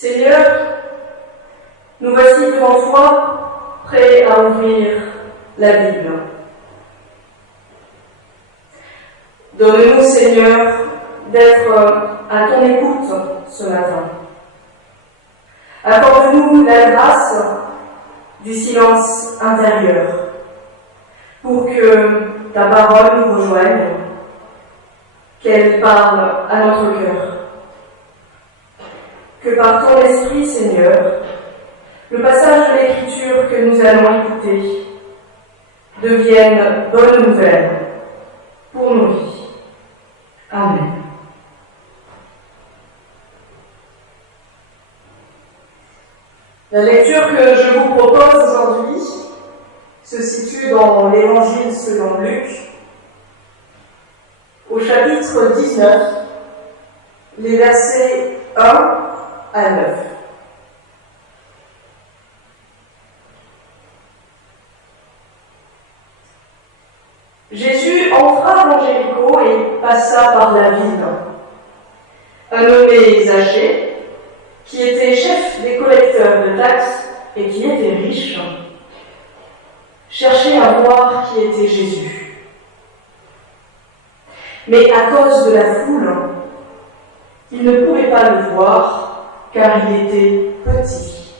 Seigneur, nous voici devant toi, prêts à ouvrir la Bible. Donne-nous, Seigneur, d'être à ton écoute ce matin. Accorde-nous la grâce du silence intérieur pour que ta parole nous rejoigne, qu'elle parle à notre cœur. Que par ton esprit, Seigneur, le passage de l'Écriture que nous allons écouter devienne bonne nouvelle pour nos vies. Amen. La lecture que je vous propose aujourd'hui se situe dans l'Évangile selon Luc, au chapitre 19, les versets 1 à 9. Jésus entra dans Jéricho et passa par la ville. Un nommé Zachée, qui était chef des collecteurs de taxes et qui était riche, cherchait à voir qui était Jésus. Mais à cause de la foule, il ne pouvait pas le voir, car il était petit.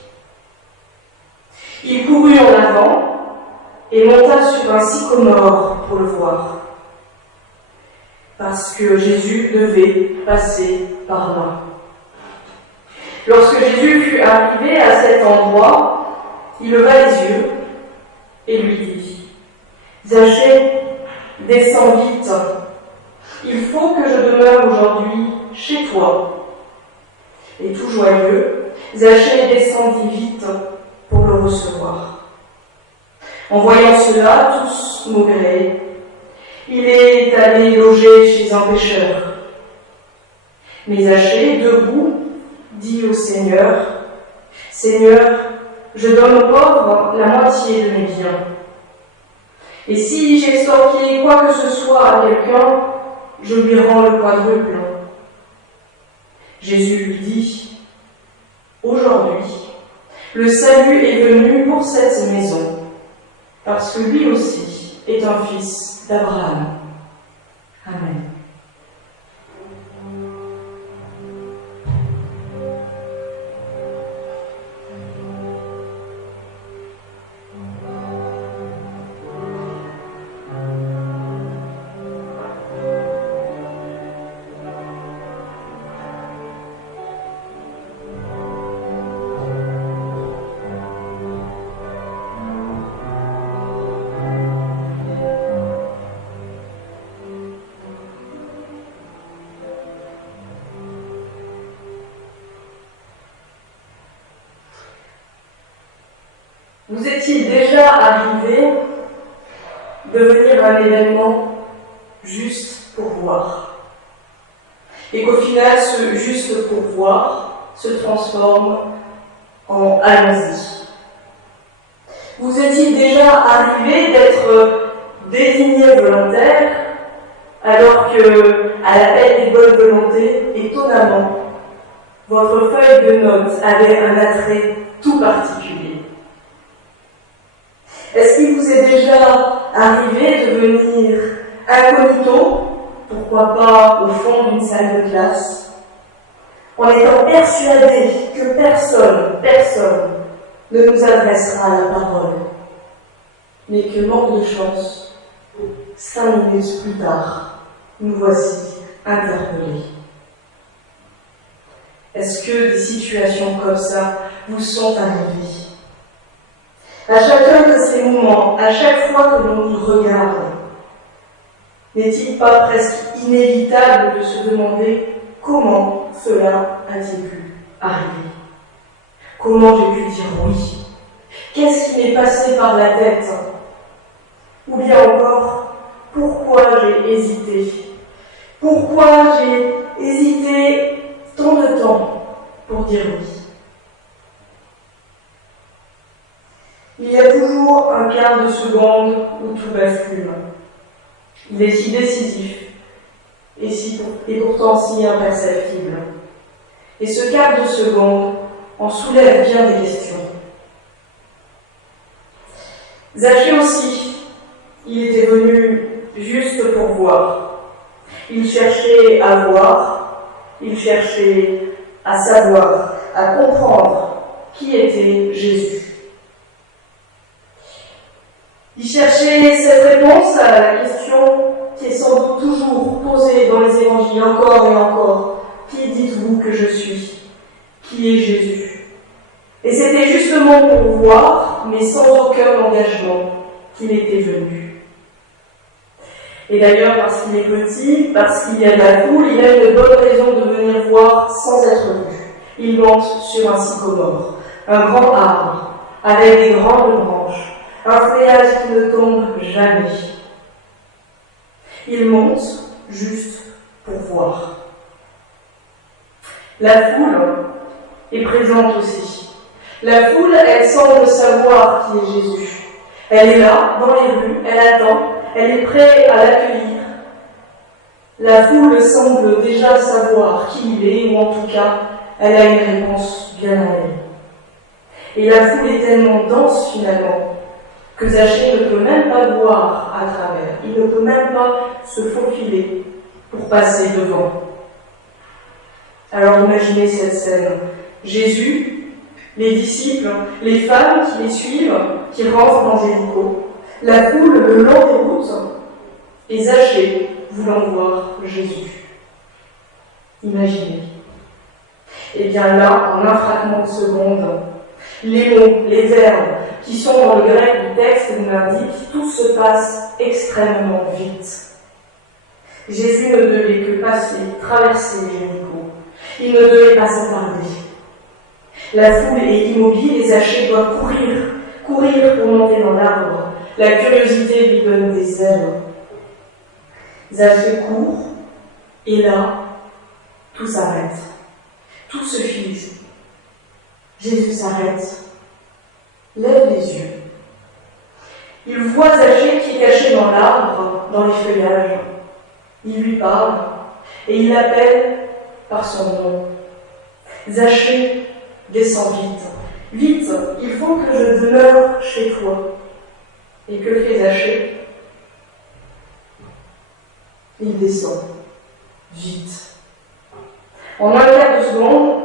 Il courut en avant et monta sur un sycomore pour le voir, parce que Jésus devait passer par là. Lorsque Jésus fut arrivé à cet endroit, il leva les yeux et lui dit : « Zachée, descends vite, il faut que je demeure aujourd'hui chez toi. » Et tout joyeux, Zachée descendit vite pour le recevoir. En voyant cela, tous maugréaient. Il est allé loger chez un pêcheur. Mais Zachée, debout, dit au Seigneur : « Seigneur, je donne aux pauvres la moitié de mes biens. Et si j'ai extorqué quoi que ce soit à quelqu'un, je lui rends le quadruple. » Jésus lui dit : « Aujourd'hui, le salut est venu pour cette maison, parce que lui aussi est un fils d'Abraham. » Amen. Vous est-il déjà arrivé de venir à un événement juste pour voir, et qu'au final, ce juste pour voir se transforme en allons-y? Vous est-il déjà arrivé d'être désigné volontaire alors que, à l'appel des bonnes volontés, étonnamment, votre feuille de notes avait un attrait tout particulier? Est-ce qu'il vous est déjà arrivé de venir incognito, pourquoi pas au fond d'une salle de classe, en étant persuadé que personne ne nous adressera la parole, mais que, manque de chance, 5 minutes plus tard, nous voici interpellés? Est-ce que des situations comme ça vous sont arrivées? À chacun de ces moments, à chaque fois que l'on nous regarde, n'est-il pas presque inévitable de se demander comment cela a-t-il pu arriver? Comment j'ai pu dire oui? Qu'est-ce qui m'est passé par la tête? Ou bien encore, pourquoi j'ai hésité? Pourquoi j'ai hésité tant de temps pour dire oui? Il y a toujours un quart de seconde où tout bascule. Il est si décisif et pourtant si imperceptible. Et ce quart de seconde, en soulève bien des questions. Zachée aussi, il était venu juste pour voir. Il cherchait à voir, il cherchait à savoir, à comprendre qui était Jésus. Il cherchait cette réponse à la question qui est sans doute toujours posée dans les évangiles encore et encore. Qui dites-vous que je suis ? Qui est Jésus ? Et c'était justement pour voir, mais sans aucun engagement, qu'il était venu. Et d'ailleurs, parce qu'il est petit, parce qu'il y a de la foule, il a une bonne raison de venir voir sans être vu. Il monte sur un sycomore, un grand arbre, avec des grandes branches, un feuillage qui ne tombe jamais. Il monte juste pour voir. La foule est présente aussi. La foule, elle semble savoir qui est Jésus. Elle est là, dans les rues, elle attend, elle est prête à l'accueillir. La foule semble déjà savoir qui il est, ou en tout cas, elle a une réponse bien à elle. Et la foule est tellement dense finalement, que Zachée ne peut même pas voir à travers. Il ne peut même pas se faufiler pour passer devant. Alors imaginez cette scène. Jésus, les disciples, les femmes qui les suivent, qui rentrent dans Jéricho, la foule le long des routes, et Zachée voulant voir Jésus. Imaginez. Et bien là, en un fragment de seconde, les mots, les verbes qui sont dans le grec du texte nous l'indiquent, tout se passe extrêmement vite. Jésus ne devait que passer, traverser Jéricho. Il ne devait pas s'attarder. La foule est immobile et Zachée doit courir pour monter dans l'arbre. La curiosité lui donne des ailes. Zachée court, et là, tout s'arrête. Tout se fige. Jésus s'arrête, lève les yeux. Il voit Zachée qui est caché dans l'arbre, dans les feuillages. Il lui parle, et il l'appelle par son nom. Zachée, descends vite. Vite, il faut que je demeure chez toi. Et que fait Zachée ? Il descend, vite. En un quart de seconde,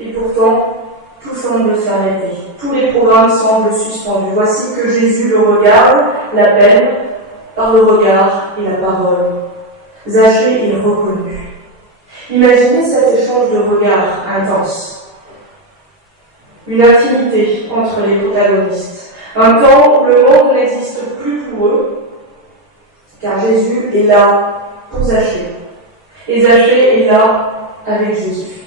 et pourtant, tout semble s'arrêter. Tous les programmes semblent suspendus. Voici que Jésus le regarde, l'appelle, par le regard et la parole. Zachée est reconnu. Imaginez cet échange de regards intense. Une intimité entre les protagonistes. Un temps où le monde n'existe plus pour eux, car Jésus est là pour Zachée. Et Zachée est là avec Jésus.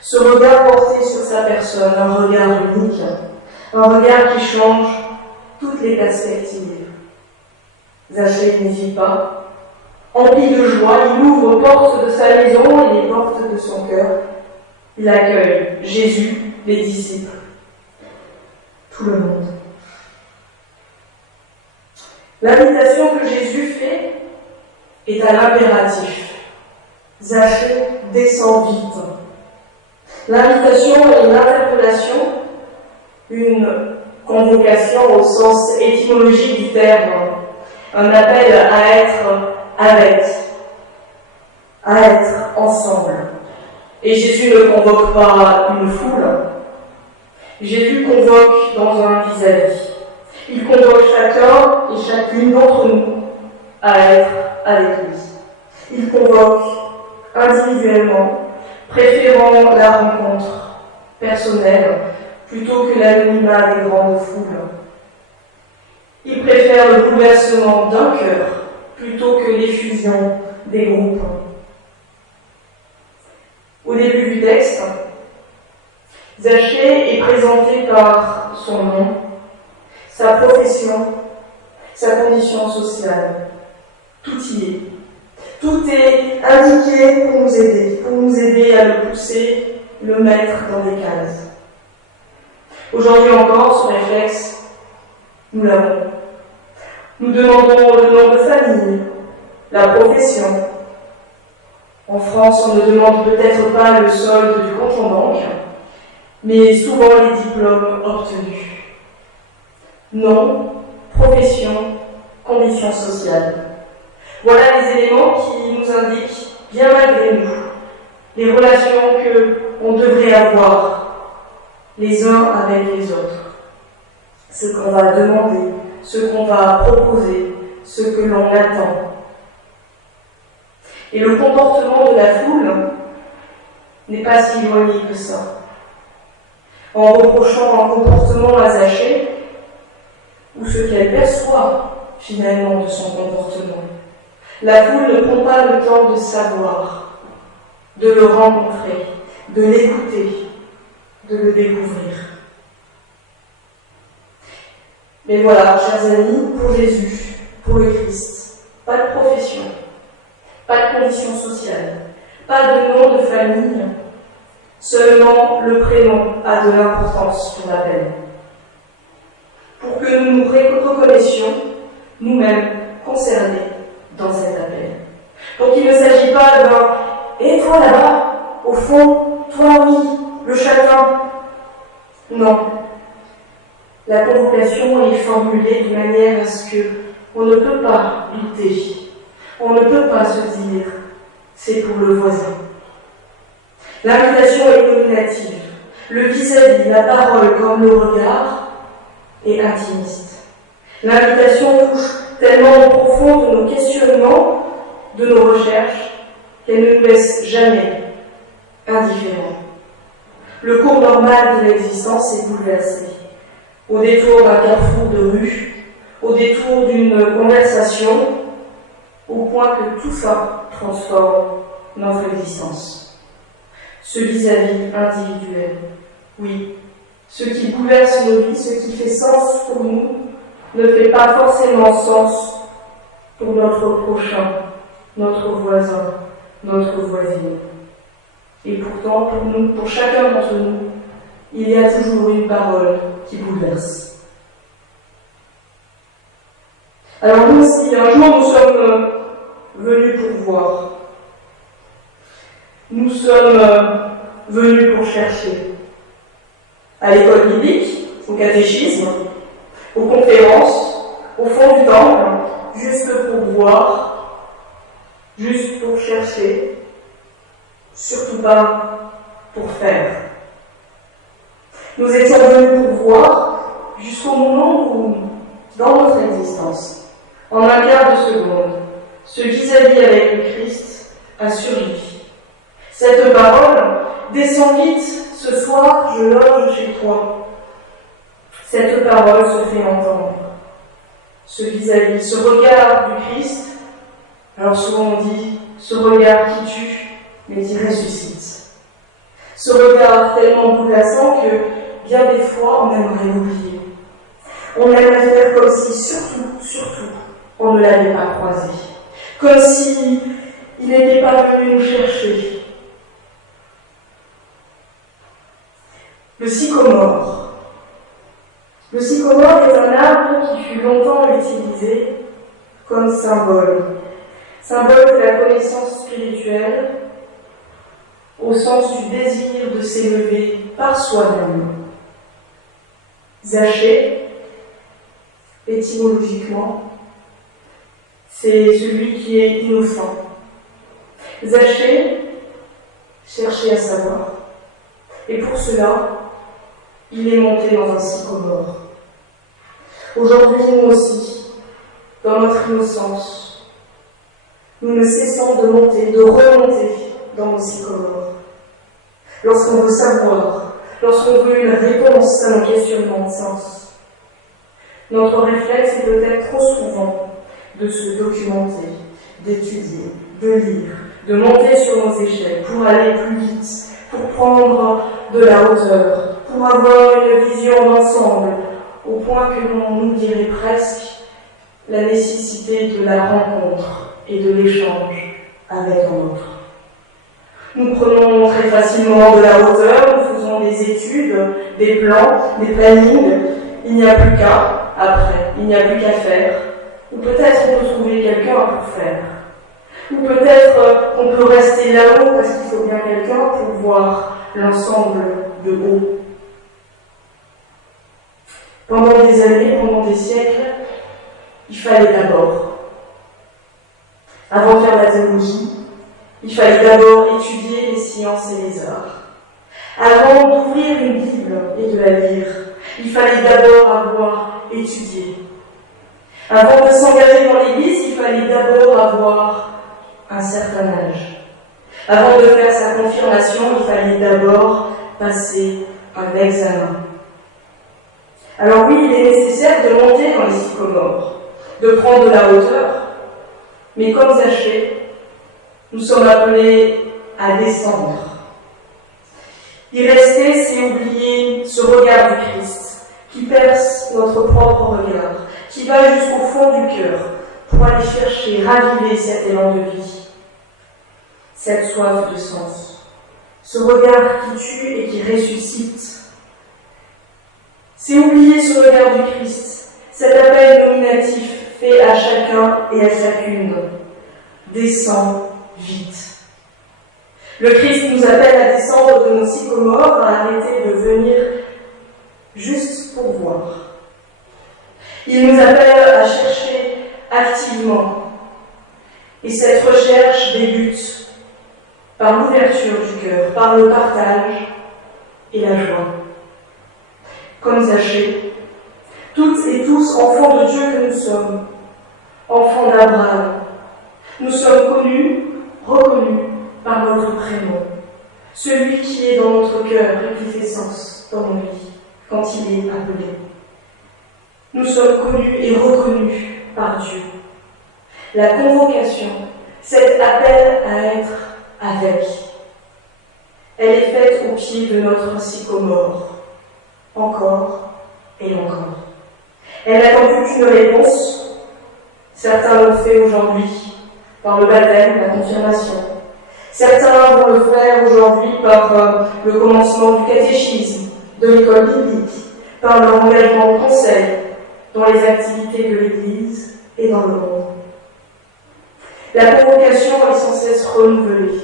Ce regard porté sur sa personne, un regard unique, un regard qui change toutes les perspectives. Zachée n'hésite pas. Empli de joie, il ouvre portes de sa maison et les portes de son cœur. Il accueille Jésus, les disciples, tout le monde. L'invitation que Jésus fait est à l'impératif. Zachée, descends vite. L'invitation est une interpellation, une convocation au sens étymologique du terme, un appel à être avec, à être ensemble. Et Jésus ne convoque pas une foule, Jésus convoque dans un vis-à-vis. Il convoque chacun et chacune d'entre nous à être avec lui. Il convoque individuellement, préférant la rencontre personnelle plutôt que l'anonymat des grandes foules. Il préfère le bouleversement d'un cœur plutôt que l'effusion des groupes. Au début du texte, Zachée est présenté par son nom, sa profession, sa condition sociale. Tout y est. Tout est indiqué pour nous aider à le pousser, le mettre dans des cases. Aujourd'hui encore, ce réflexe, nous l'avons. Nous demandons le nom de famille, la profession, En France, on ne demande peut-être pas le solde du compte en banque, mais souvent les diplômes obtenus. Nom, profession, conditions sociales. Voilà les éléments qui nous indiquent, bien malgré nous, les relations que on devrait avoir les uns avec les autres. Ce qu'on va demander, ce qu'on va proposer, ce que l'on attend. Et le comportement de la foule n'est pas si éloigné que ça. En reprochant un comportement à Zachée, ou ce qu'elle perçoit finalement de son comportement, la foule ne prend pas le temps de savoir, de le rencontrer, de l'écouter, de le découvrir. Mais voilà, chers amis, pour Jésus, pour le Christ, pas de profession, pas de condition sociale, pas de nom de famille, seulement le prénom a de l'importance pour l'appel. Pour que nous nous reconnaissions, nous-mêmes, concernés dans cet appel. Donc il ne s'agit pas d'un « et toi là-bas, au fond, toi oui, le chacun ». Non. La convocation est formulée de manière à ce qu'on ne peut pas douter, on ne peut pas se dire « c'est pour le voisin ». L'invitation est nominative, le vis-à-vis, la parole comme le regard est intimiste. L'invitation touche tellement au profond de nos questionnements, de nos recherches, qu'elle ne nous laisse jamais indifférents. Le cours normal de l'existence est bouleversé. Au détour d'un carrefour de rue, au détour d'une conversation, au point que tout ça transforme notre existence. Ce vis-à-vis individuel, oui, ce qui bouleverse nos vies, ce qui fait sens pour nous, ne fait pas forcément sens pour notre prochain, notre voisin, notre voisine. Et pourtant, pour nous, pour chacun d'entre nous, il y a toujours une parole qui bouleverse. Alors nous aussi, un jour, nous sommes venus pour voir. Nous sommes venus pour chercher. À l'école biblique, au catéchisme, aux conférences, au fond du temple, juste pour voir, juste pour chercher, surtout pas pour faire. Nous étions venus pour voir jusqu'au moment où, dans notre existence, en un quart de seconde, ce vis-à-vis avec le Christ a surgi. Cette parole, descends vite, ce soir je loge chez toi. Cette parole se fait entendre. Ce vis-à-vis, ce regard du Christ, alors souvent on dit, ce regard qui tue, mais qui ressuscite. Ce regard tellement bouleversant que, bien des fois, on aimerait l'oublier. On aimerait faire comme si, surtout, on ne l'avait pas croisé. Comme si il n'était pas venu nous chercher. Le sycomore. Le sycomore est un arbre qui fut longtemps utilisé comme symbole de la connaissance spirituelle, au sens du désir de s'élever par soi-même. Zachée, étymologiquement, c'est celui qui est innocent. Zachée cherchait à savoir. Et pour cela, il est monté dans un sycomore. Aujourd'hui, nous aussi, dans notre innocence, nous ne cessons de monter, de remonter dans nos sycomores. Lorsqu'on veut savoir, lorsqu'on veut une réponse à nos questionnements de sens, notre réflexe est peut-être trop souvent de se documenter, d'étudier, de lire, de monter sur nos échelles pour aller plus vite, pour prendre de la hauteur, pour avoir une vision d'ensemble, au point que l'on nous dirait presque la nécessité de la rencontre et de l'échange avec un autre. Nous prenons très facilement de la hauteur, nous faisons des études, des plans, des plannings, il n'y a plus qu'à, après, il n'y a plus qu'à faire, ou peut-être on peut trouver quelqu'un pour faire. Ou peut-être qu'on peut rester là-haut parce qu'il faut bien quelqu'un pour voir l'ensemble de haut. Pendant des années, pendant des siècles, il fallait d'abord, avant de faire la théologie, il fallait d'abord étudier les sciences et les arts. Avant d'ouvrir une Bible et de la lire, il fallait d'abord avoir étudié. Avant de s'engager dans l'Église, il fallait d'abord avoir un certain âge. Avant de faire sa confirmation, il fallait d'abord passer un examen. Alors oui, il est nécessaire de monter dans les sycomores, de prendre de la hauteur, mais comme Zachée, nous sommes appelés à descendre. Y rester, c'est oublier ce regard du Christ, qui perce notre propre regard, qui va jusqu'au fond du cœur, pour aller chercher, raviver cet élan de vie, cette soif de sens, ce regard qui tue et qui ressuscite. C'est oublier ce regard du Christ, cet appel nominatif fait à chacun et à chacune. Descends vite. Le Christ nous appelle à descendre de nos sycomores, à arrêter de venir juste pour voir. Il nous appelle à chercher activement. Et cette recherche débute par l'ouverture du cœur, par le partage et la joie. Comme Zachée, toutes et tous enfants de Dieu que nous sommes, enfants d'Abraham, nous sommes connus, reconnus par notre prénom, celui qui est dans notre cœur et qui fait sens dans nos vies quand il est appelé. Nous sommes connus et reconnus par Dieu. La convocation, cet appel à être avec, elle est faite au pied de notre sycomore, encore et encore. Elle n'attend plus qu'une réponse. Certains l'ont fait aujourd'hui par le baptême, la confirmation. Certains vont le faire aujourd'hui par le commencement du catéchisme, de l'école biblique, par leur engagement de conseil dans les activités de l'Église et dans le monde. La convocation est sans cesse renouvelée.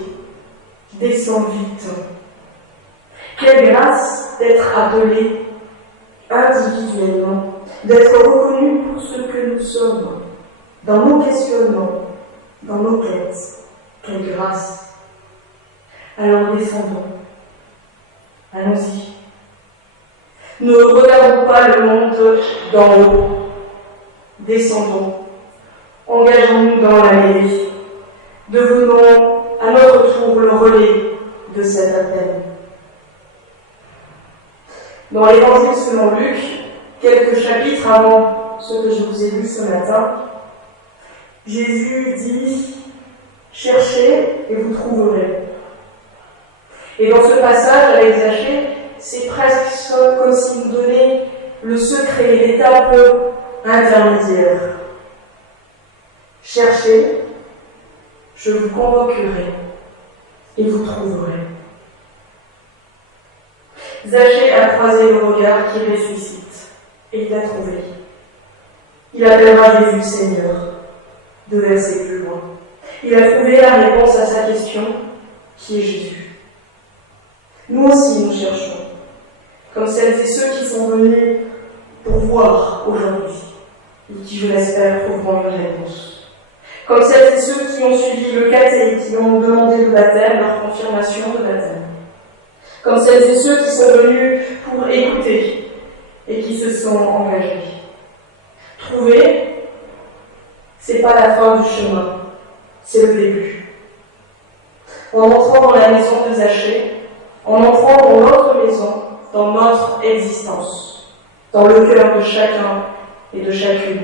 Descends vite. Quelle grâce d'être appelé individuellement, d'être reconnu pour ce que nous sommes, dans nos questionnements, dans nos quêtes. Quelle grâce. Alors descendons. Allons-y. Ne regardons pas le monde d'en haut. Descendons. Engageons-nous dans la mêlée. Devenons à notre tour le relais de cet appel. Dans l'Évangile selon Luc, quelques chapitres avant ce que je vous ai lu ce matin, Jésus dit « Cherchez et vous trouverez ». Et dans ce passage avec Zachée, c'est presque comme s'il nous donnait le secret, l'étape intermédiaire. Cherchez, je vous convoquerai et vous trouverez. Zachée a croisé le regard qui ressuscite et il l'a trouvé. Il appellera Jésus Seigneur, 2 versets plus loin. Il a trouvé la réponse à sa question, qui est Jésus. Nous aussi nous cherchons, comme celles et ceux qui sont venus pour voir aujourd'hui, et qui, je l'espère, trouveront une réponse. Comme celles et ceux qui ont suivi le caté, qui ont demandé le baptême, leur confirmation de baptême. Comme celles et ceux qui sont venus pour écouter et qui se sont engagés. Trouver, c'est pas la fin du chemin, c'est le début. En entrant dans la maison de Zachée, en entrant dans notre maison, dans notre existence, dans le cœur de chacun et de chacune,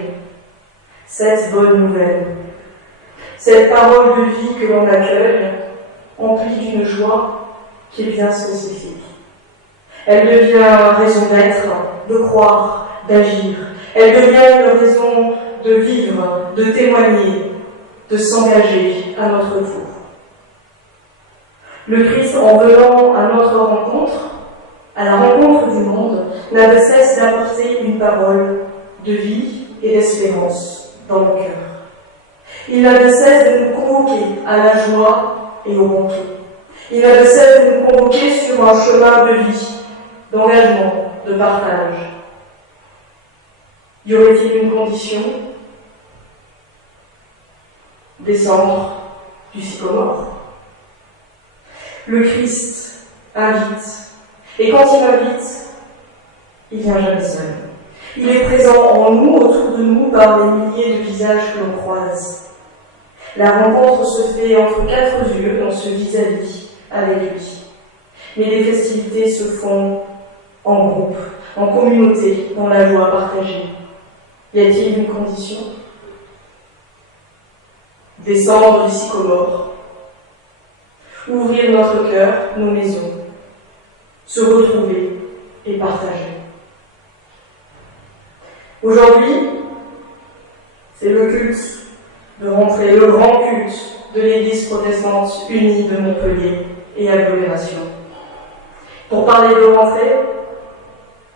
cette bonne nouvelle, cette parole de vie que l'on accueille, emplie d'une joie qui est bien spécifique. Elle devient raison d'être, de croire, d'agir. Elle devient une raison de vivre, de témoigner, de s'engager à notre tour. Le Christ, en venant à notre rencontre, à la rencontre du monde, n'a de cesse d'apporter une parole de vie et d'espérance dans nos cœurs. Il n'a de cesse de nous convoquer à la joie et au repos. Il n'a de cesse de nous convoquer sur un chemin de vie, d'engagement, de partage. Y aurait-il une condition? Descendre du sycomore. Le Christ invite. Et quand il invite, il vient jamais seul. Il est présent en nous, autour de nous, par les milliers de visages que l'on croise. La rencontre se fait entre quatre yeux dans ce vis-à-vis avec lui. Mais les festivités se font en groupe, en communauté, dans la joie partagée. Y a-t-il une condition? Descendre du sycomore, ouvrir notre cœur, nos maisons, se retrouver et partager. Aujourd'hui, c'est le culte de rentrée, le grand culte de l'Église protestante unie de Montpellier et agglomération. Pour parler de rentrée,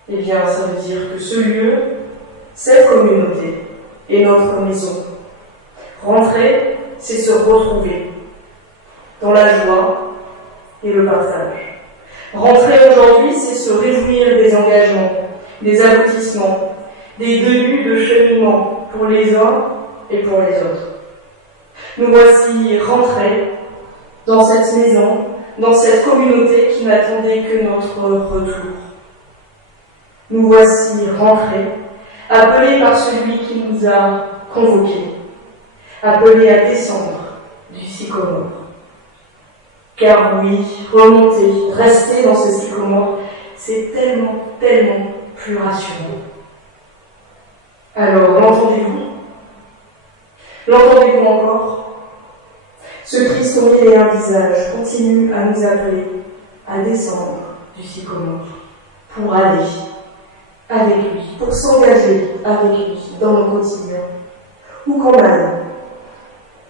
eh bien, ça veut dire que ce lieu, cette communauté, est notre maison. Rentrer, c'est se retrouver dans la joie et le partage. Rentrer aujourd'hui, c'est se réjouir des engagements, des aboutissements, des débuts de cheminement pour les uns et pour les autres. Nous voici rentrés dans cette maison, dans cette communauté qui n'attendait que notre retour. Nous voici rentrés, appelés par celui qui nous a convoqués, appelés à descendre du sycomore. Car oui, remonter, rester dans ce sycomore, c'est tellement, tellement plus rassurant. Alors, l'entendez-vous? L'entendez-vous encore? Ce Christ au mille et un visages continue à nous appeler à descendre du sycomore pour aller avec lui, pour s'engager avec lui dans nos quotidiens. Où qu'on aille,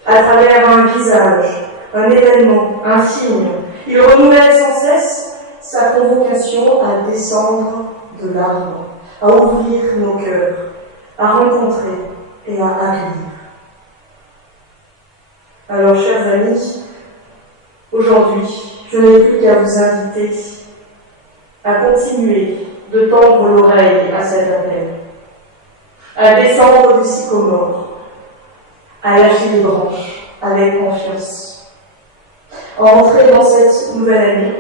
à travers un visage, un événement, un signe, il renouvelle sans cesse sa convocation à descendre de l'arbre, à ouvrir nos cœurs, à rencontrer et à accueillir. Alors, chers amis, aujourd'hui, je n'ai plus qu'à vous inviter à continuer de tendre l'oreille à cet appel, à descendre du sycomore, à lâcher les branches avec confiance, à entrer dans cette nouvelle année,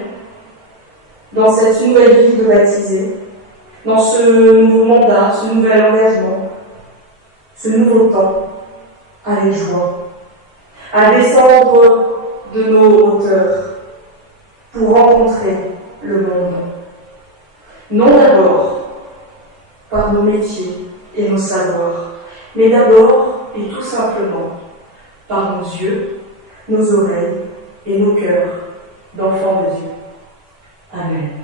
dans cette nouvelle vie de baptisé, dans ce nouveau mandat, ce nouvel engagement, ce nouveau temps, avec joie, à descendre de nos hauteurs pour rencontrer le monde. Non d'abord par nos métiers et nos savoirs, mais d'abord et tout simplement par nos yeux, nos oreilles et nos cœurs d'enfants de Dieu. Amen.